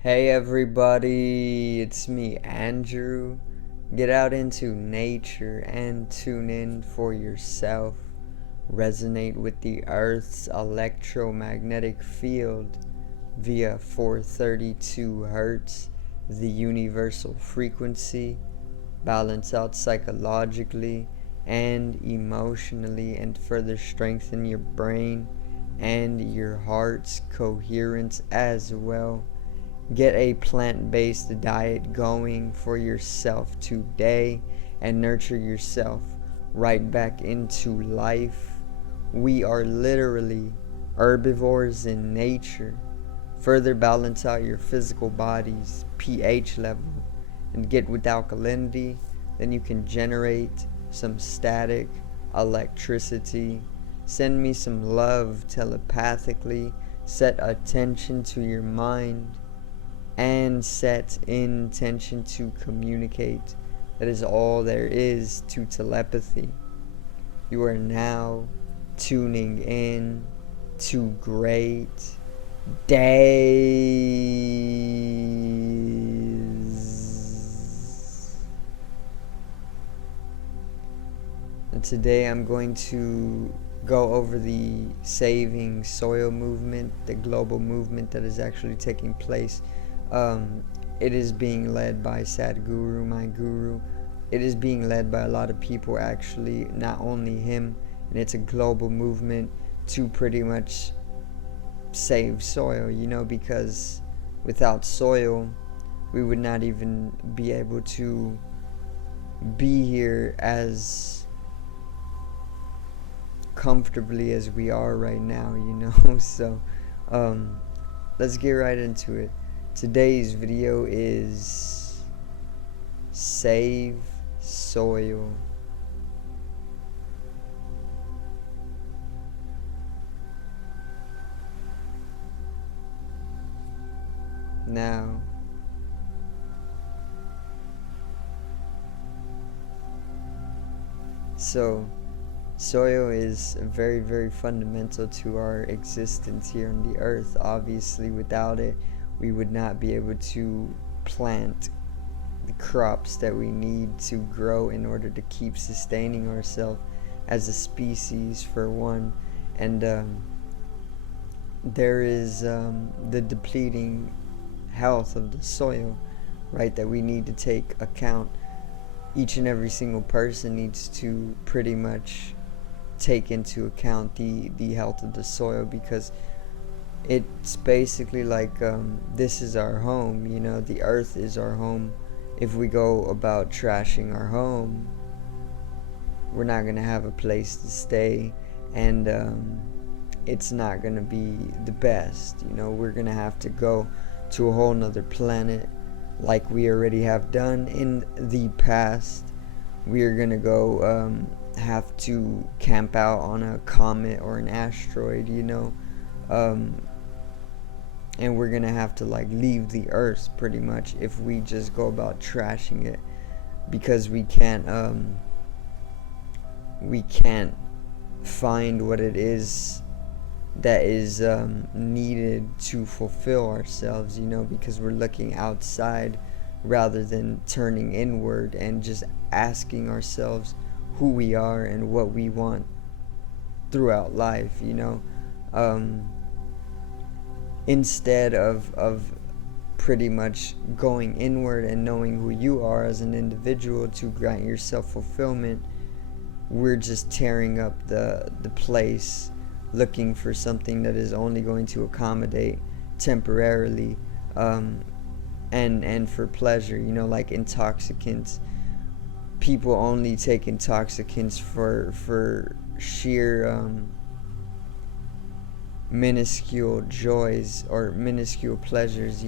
Hey everybody, it's me Andrew. Get out into nature and tune in for yourself. Resonate with the Earth's electromagnetic field via 432 Hertz, the universal frequency. Balance out psychologically and emotionally, and further strengthen your brain and your heart's coherence as well. Get a plant-based diet going for yourself today and nurture yourself right back into life. We are literally herbivores in nature. Further balance out your physical body's pH level and get with alkalinity, then you can generate some static electricity. Send me some love telepathically. Set attention to your mind and set intention to communicate. That is all there is to telepathy. You are now tuning in to great days. And today I'm going to go over the saving soil movement, the global movement that is actually taking place. It is being led by Sadhguru, my guru. It is being led by a lot of people, actually, not only him. And it's a global movement to pretty much save soil, because without soil, we would not even be able to be here as comfortably as we are right now, So, let's get right into it. Today's video is save soil. Now, soil is very, very fundamental to our existence here on the earth. Obviously, without it, we would not be able to plant the crops that we need to grow in order to keep sustaining ourselves as a species, for one. And there is the depleting health of the soil, right, that we need to take account. Each and every single person needs to pretty much take into account the health of the soil, because it's basically like this is our home. The earth is our home. If we go about trashing our home, we're not gonna have a place to stay, and it's not gonna be the best. We're gonna have to go to a whole nother planet, like we already have done in the past. We are gonna go have to camp out on a comet or an asteroid, and we're gonna have to leave the earth pretty much if we just go about trashing it, because we can't find what it is that is needed to fulfill ourselves, because we're looking outside rather than turning inward and just asking ourselves who we are and what we want throughout life, instead of pretty much going inward and knowing who you are as an individual to grant yourself fulfillment. We're just tearing up the place, looking for something that is only going to accommodate temporarily, and for pleasure, like intoxicants. People only take intoxicants for sheer minuscule joys or minuscule pleasures.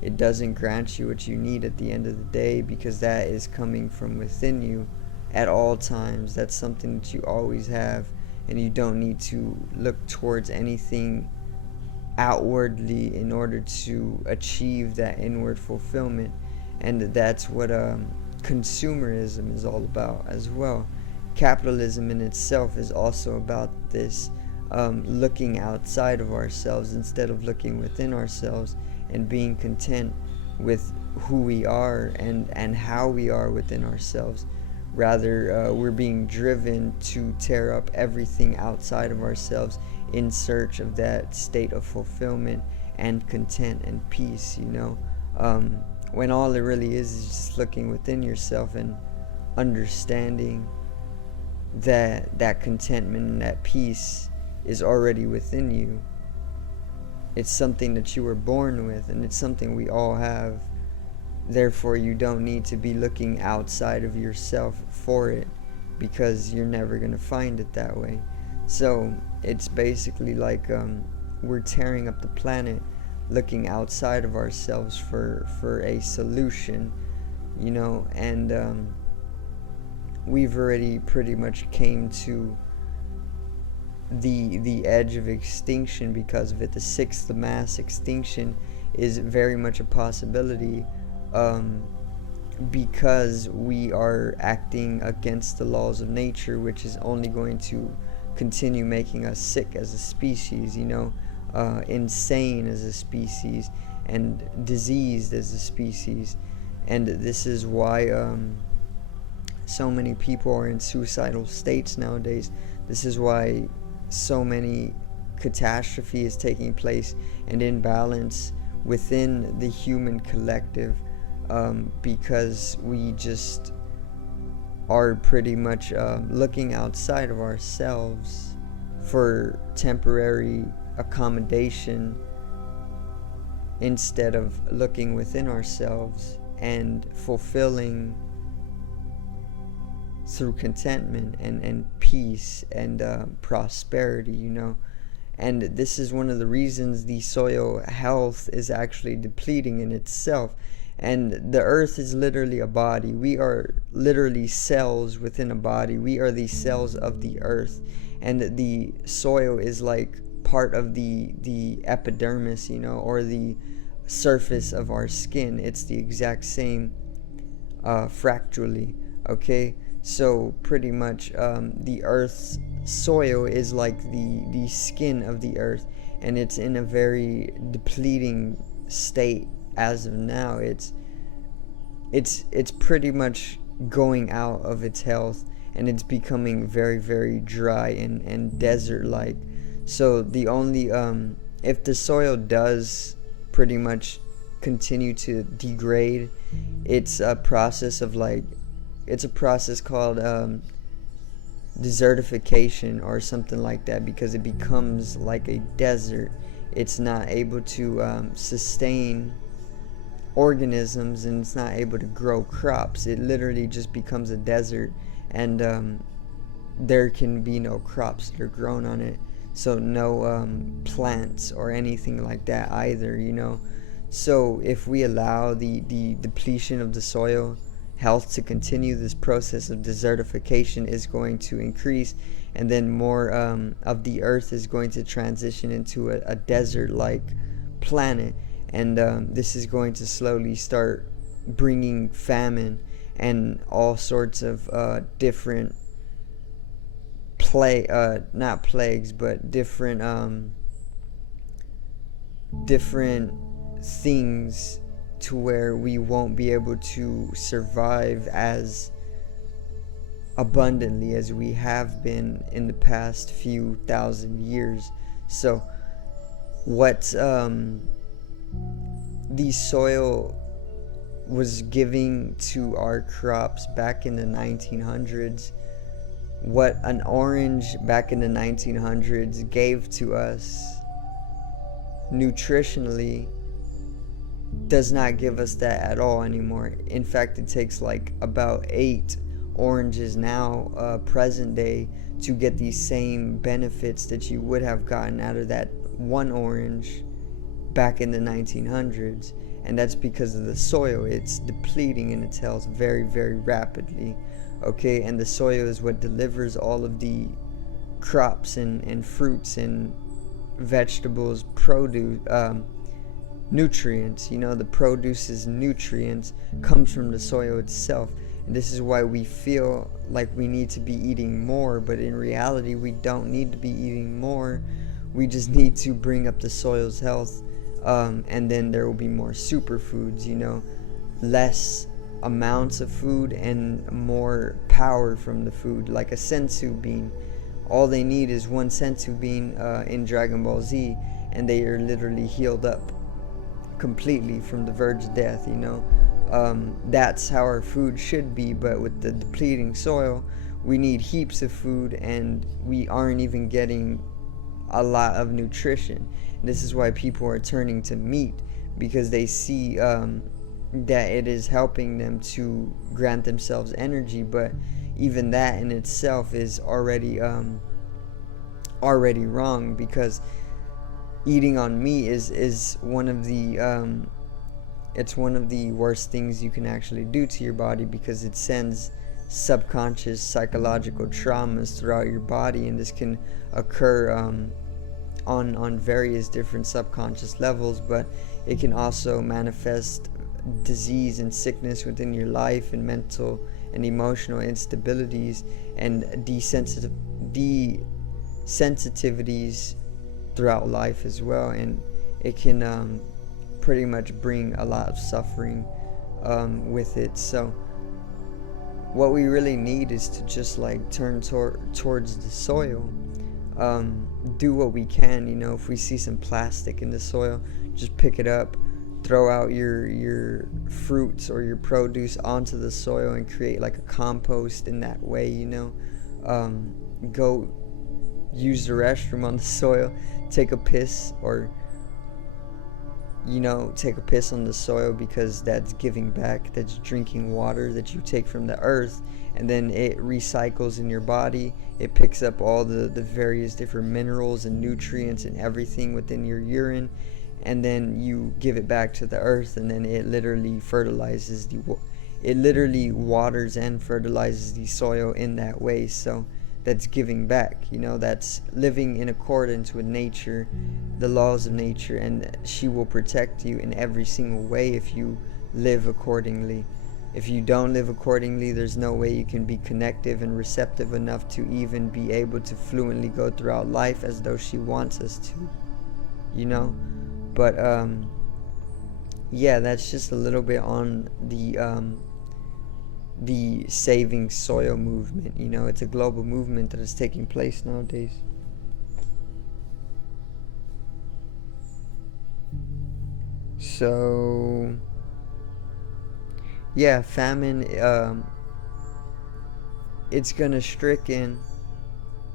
It doesn't grant you what you need at the end of the day, because that is coming from within you at all times. That's something that you always have, and you don't need to look towards anything outwardly in order to achieve that inward fulfillment. And that's what consumerism is all about as well. Capitalism in itself is also about this. looking outside of ourselves instead of looking within ourselves and being content with who we are and how we are within ourselves. Rather, we're being driven to tear up everything outside of ourselves in search of that state of fulfillment and content and peace, when all it really is just looking within yourself and understanding that contentment and that peace is already within you. It's something that you were born with, and it's something we all have. Therefore, you don't need to be looking outside of yourself for it, because you're never going to find it that way. So it's basically like we're tearing up the planet, looking outside of ourselves for a solution, and we've already pretty much came to the edge of extinction because of it. The sixth mass extinction is very much a possibility, because we are acting against the laws of nature, which is only going to continue making us sick as a species, insane as a species, and diseased as a species. And this is why so many people are in suicidal states nowadays. This is why so many catastrophe is taking place and imbalance within the human collective, because we just are pretty much looking outside of ourselves for temporary accommodation instead of looking within ourselves and fulfilling through contentment and peace and prosperity, And this is one of the reasons the soil health is actually depleting in itself. And the earth is literally a body. We are literally cells within a body. We are the cells of the earth. And the soil is like part of the epidermis, or the surface of our skin. It's the exact same fractally, okay? So pretty much the earth's soil is like the skin of the earth, and it's in a very depleting state as of now. It's pretty much going out of its health, and it's becoming very, very dry and desert-like. So the only if the soil does pretty much continue to degrade, it's a process called desertification or something like that, because it becomes like a desert. It's not able to sustain organisms, and it's not able to grow crops. It literally just becomes a desert, and there can be no crops that are grown on it, so no plants or anything like that either, So if we allow the depletion of the soil health to continue, this process of desertification is going to increase, and then more of the earth is going to transition into a desert-like planet, and this is going to slowly start bringing famine and all sorts of different not plagues, but different things, to where we won't be able to survive as abundantly as we have been in the past few thousand years. So what the soil was giving to our crops back in the 1900s, what an orange back in the 1900s gave to us nutritionally does not give us that at all anymore. In fact, it takes like about 8 oranges now, present day, to get these same benefits that you would have gotten out of that one orange back in the 1900s. And that's because of the soil. It's depleting in its health very, very rapidly, okay? And the soil is what delivers all of the crops and fruits and vegetables, produce, nutrients. The produce's nutrients comes from the soil itself, And this is why we feel like we need to be eating more, but in reality we don't need to be eating more. We just need to bring up the soil's health, and then there will be more superfoods, less amounts of food and more power from the food, like a sensu bean. All they need is one sensu bean in Dragon Ball Z, and they are literally healed up completely from the verge of death. That's how our food should be, but with the depleting soil, we need heaps of food, and we aren't even getting a lot of nutrition. This is why people are turning to meat, because they see that it is helping them to grant themselves energy, but even that in itself is already wrong, because eating on meat is one of the it's one of the worst things you can actually do to your body, because it sends subconscious psychological traumas throughout your body, and this can occur on various different subconscious levels, but it can also manifest disease and sickness within your life, and mental and emotional instabilities and desensitivities throughout life as well, and it can pretty much bring a lot of suffering with it. So what we really need is to just like turn towards the soil, do what we can. If we see some plastic in the soil, just pick it up, throw out your fruits or your produce onto the soil and create like a compost in that way. Go use the restroom on the soil, take a piss, or take a piss on the soil, because that's giving back. That's drinking water that you take from the earth, and then it recycles in your body. It picks up all the various different minerals and nutrients and everything within your urine, and then you give it back to the earth, and then it literally waters and fertilizes the soil in that way. So that's giving back. That's living in accordance with nature, the laws of nature, and she will protect you in every single way if you live accordingly. If you don't live accordingly, there's no way you can be connective and receptive enough to even be able to fluently go throughout life as though she wants us to. But yeah, that's just a little bit on the saving soil movement. It's a global movement that is taking place nowadays. So yeah, famine, it's gonna stricken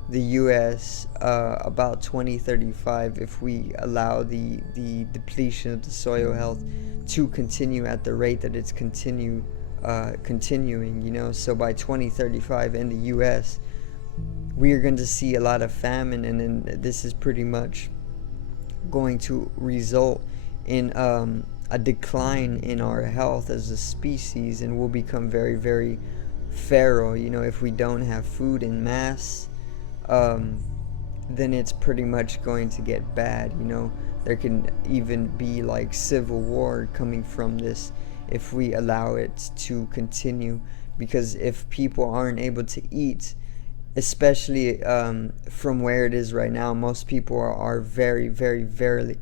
the US about 2035 if we allow the depletion of the soil health to continue at the rate that it's continuing. So by 2035 in the US, we are going to see a lot of famine, and then this is pretty much going to result in a decline in our health as a species, and we'll become very, very feral. If we don't have food in mass, then it's pretty much going to get bad. There can even be like civil war coming from this if we allow it to continue, because if people aren't able to eat, especially from where it is right now, most people are very, very, very,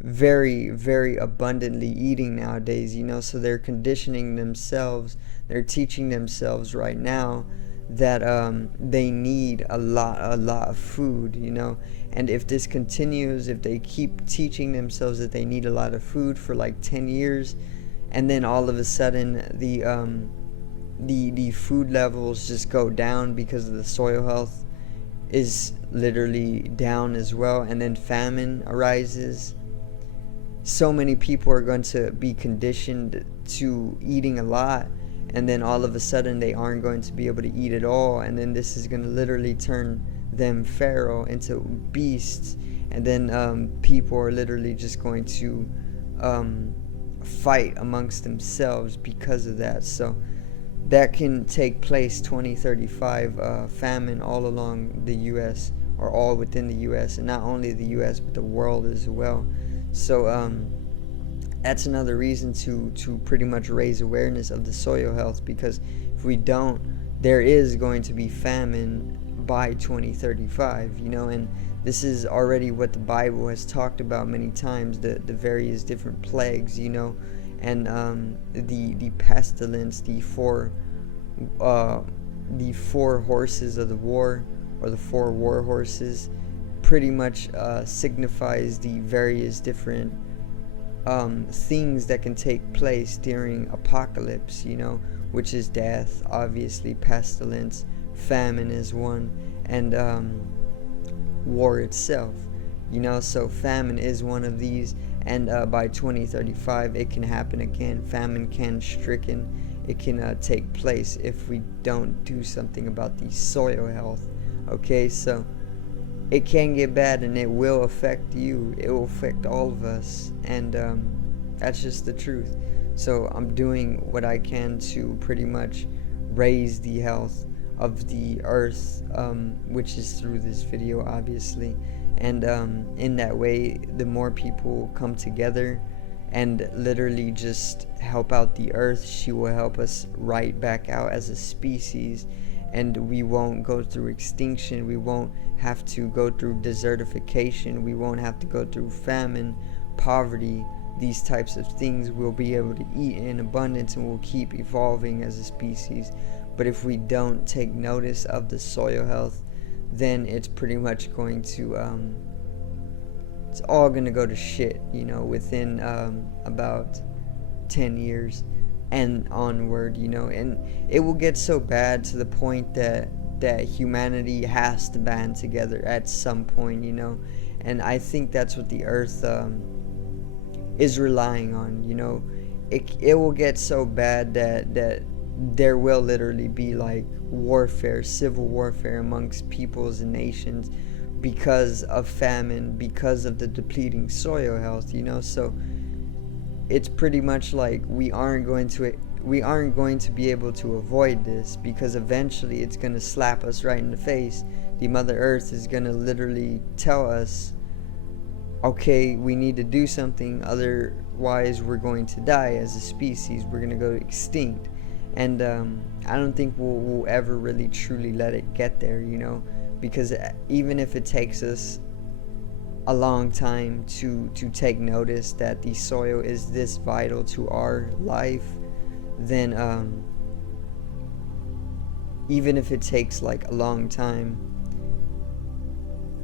very, very abundantly eating nowadays. So they're conditioning themselves, they're teaching themselves right now that they need a lot of food. And if this continues, if they keep teaching themselves that they need a lot of food for like 10 years, and then all of a sudden the food levels just go down because of the soil health is literally down as well, and then famine arises, so many people are going to be conditioned to eating a lot, and then all of a sudden they aren't going to be able to eat at all, and then this is going to literally turn them feral into beasts, and then people are literally just going to fight amongst themselves because of that. So that can take place 2035, famine all along the US, or all within the US, and not only the US but the world as well. So that's another reason to pretty much raise awareness of the soil health, because if we don't, there is going to be famine by 2035, and this is already what the Bible has talked about many times, the various different plagues, and the pestilence, the four horses of the war, or the four war horses, pretty much signifies the various different things that can take place during apocalypse, which is death, obviously, pestilence, famine is one, and war itself, so famine is one of these, and by 2035 it can happen again. Famine can stricken, it can take place if we don't do something about the soil health. Okay, so it can get bad, and it will affect you, it will affect all of us, and that's just the truth. So I'm doing what I can to pretty much raise the health of the earth, which is through this video, obviously, and in that way, the more people come together and literally just help out the earth, she will help us right back out as a species, and we won't go through extinction, we won't have to go through desertification, we won't have to go through famine, poverty, these types of things. We'll be able to eat in abundance, and we'll keep evolving as a species. But if we don't take notice of the soil health, then it's pretty much going to it's all gonna go to shit, within about 10 years and onward, and it will get so bad to the point that humanity has to band together at some point, and I think that's what the earth is relying on. It will get so bad that there will literally be like warfare, civil warfare amongst peoples and nations, because of famine, because of the depleting soil health, so it's pretty much like we aren't going to be able to avoid this, because eventually it's going to slap us right in the face. The Mother Earth is going to literally tell us, okay, we need to do something, otherwise we're going to die as a species, we're going to go extinct. And I don't think we'll ever really truly let it get there, because even if it takes us a long time to take notice that the soil is this vital to our life, then even if it takes like a long time,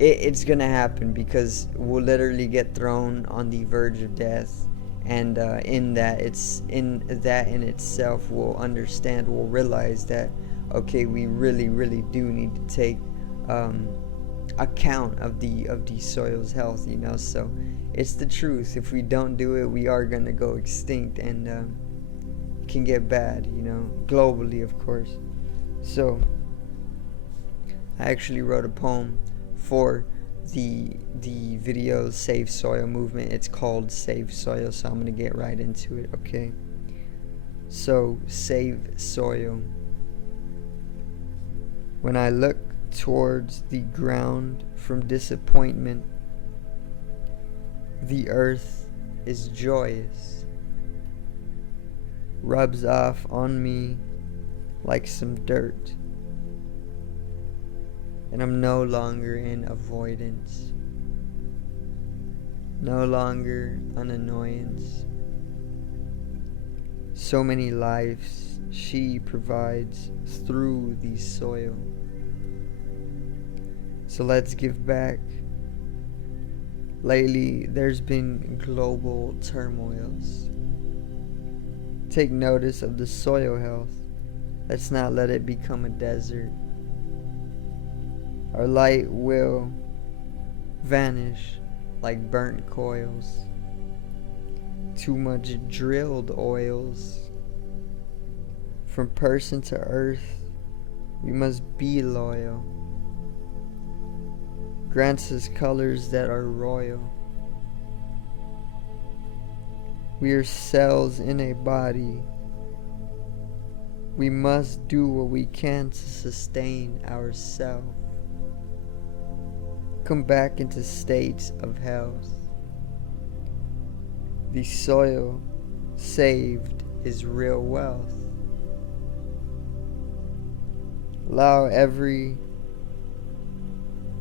it's gonna happen, because we'll literally get thrown on the verge of death, and in that in itself we'll realize that, okay, we really do need to take account of the soil's health, so it's the truth. If we don't do it, we are gonna go extinct, and it can get bad, globally, of course. So I actually wrote a poem for the video Save Soil movement. It's called Save Soil, so I'm gonna get right into it. Okay, so save soil. When I look towards the ground from disappointment, the earth is joyous, rubs off on me like some dirt, and I'm no longer in avoidance, no longer an annoyance. So many lives she provides through the soil. So let's give back. Lately, there's been global turmoils. Take notice of the soil health. Let's not let it become a desert. Our light will vanish like burnt coils. Too much drilled oils. From person to earth, we must be loyal. Grants us colors that are royal. We are cells in a body. We must do what we can to sustain ourselves. Come back into states of health. The soil saved is real wealth. Allow every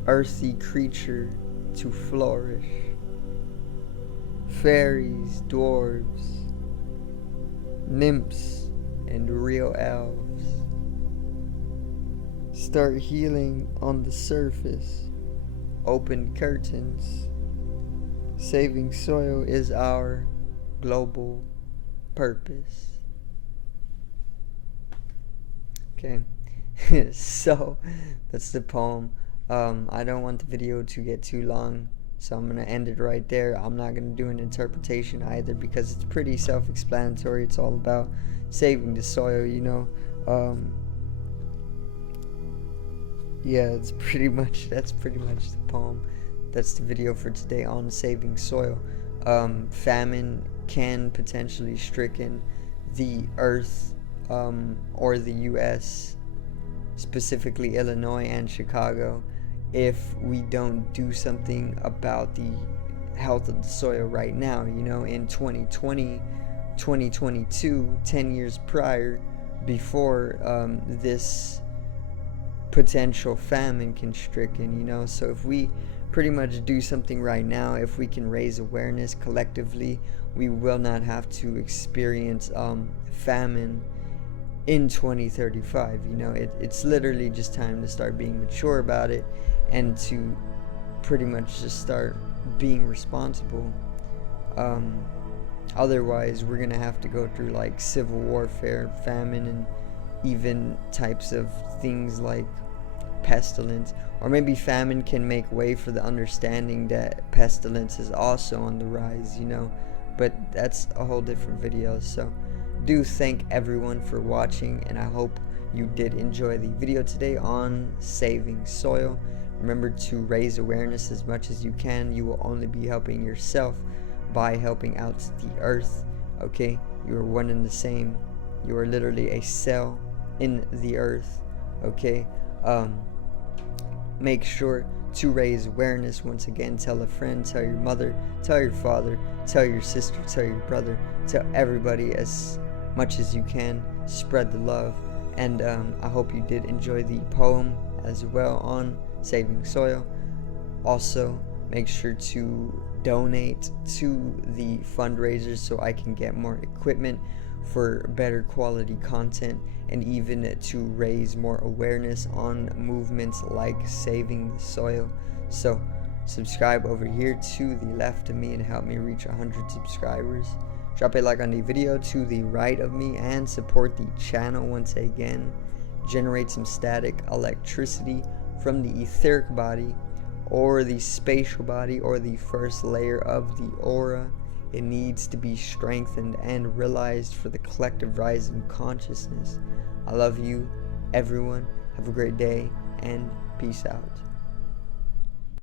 earthy creature to flourish. Fairies, dwarves, nymphs, and real elves. Start healing on the surface. Open curtains. Saving soil is our global purpose. Okay, so that's the poem. I don't want the video to get too long, so I'm gonna end it right there. I'm not gonna do an interpretation either because it's pretty self-explanatory. It's all about saving the soil, you know. Yeah, that's pretty much the poem. That's the video for today on saving soil. Famine can potentially stricken the earth, or the US, specifically Illinois and Chicago, if we don't do something about the health of the soil right now. You know, in 2020, 2022, 10 years prior, before this potential famine can stricken, you know. So if we pretty much do something right now, if we can raise awareness collectively, we will not have to experience famine in 2035. You know, it's literally just time to start being mature about it and to pretty much just start being responsible. Otherwise we're gonna have to go through like civil warfare, famine, and even types of things like pestilence. Or maybe famine can make way for the understanding that pestilence is also on the rise, you know. But that's a whole different video. So do thank everyone for watching, and I hope you did enjoy the video today on saving soil. Remember to raise awareness as much as you can. You will only be helping yourself by helping out the earth. Okay, you are one and the same. You are literally a cell in the earth. Okay, make sure to raise awareness. Once again, tell a friend, tell your mother, tell your father, tell your sister, tell your brother, tell everybody as much as you can. Spread the love. And I hope you did enjoy the poem as well on saving soil. Also, make sure to donate to the fundraiser so I can get more equipment for better quality content, and even to raise more awareness on movements like saving the soil. So subscribe over here to the left of me and help me reach 100 subscribers. Drop a like on the video to the right of me and support the channel once again. Generate some static electricity from the etheric body, or the spatial body, or the first layer of the aura. It needs to be strengthened and realized for the collective rise in consciousness. I love you, everyone. Have a great day, and peace out.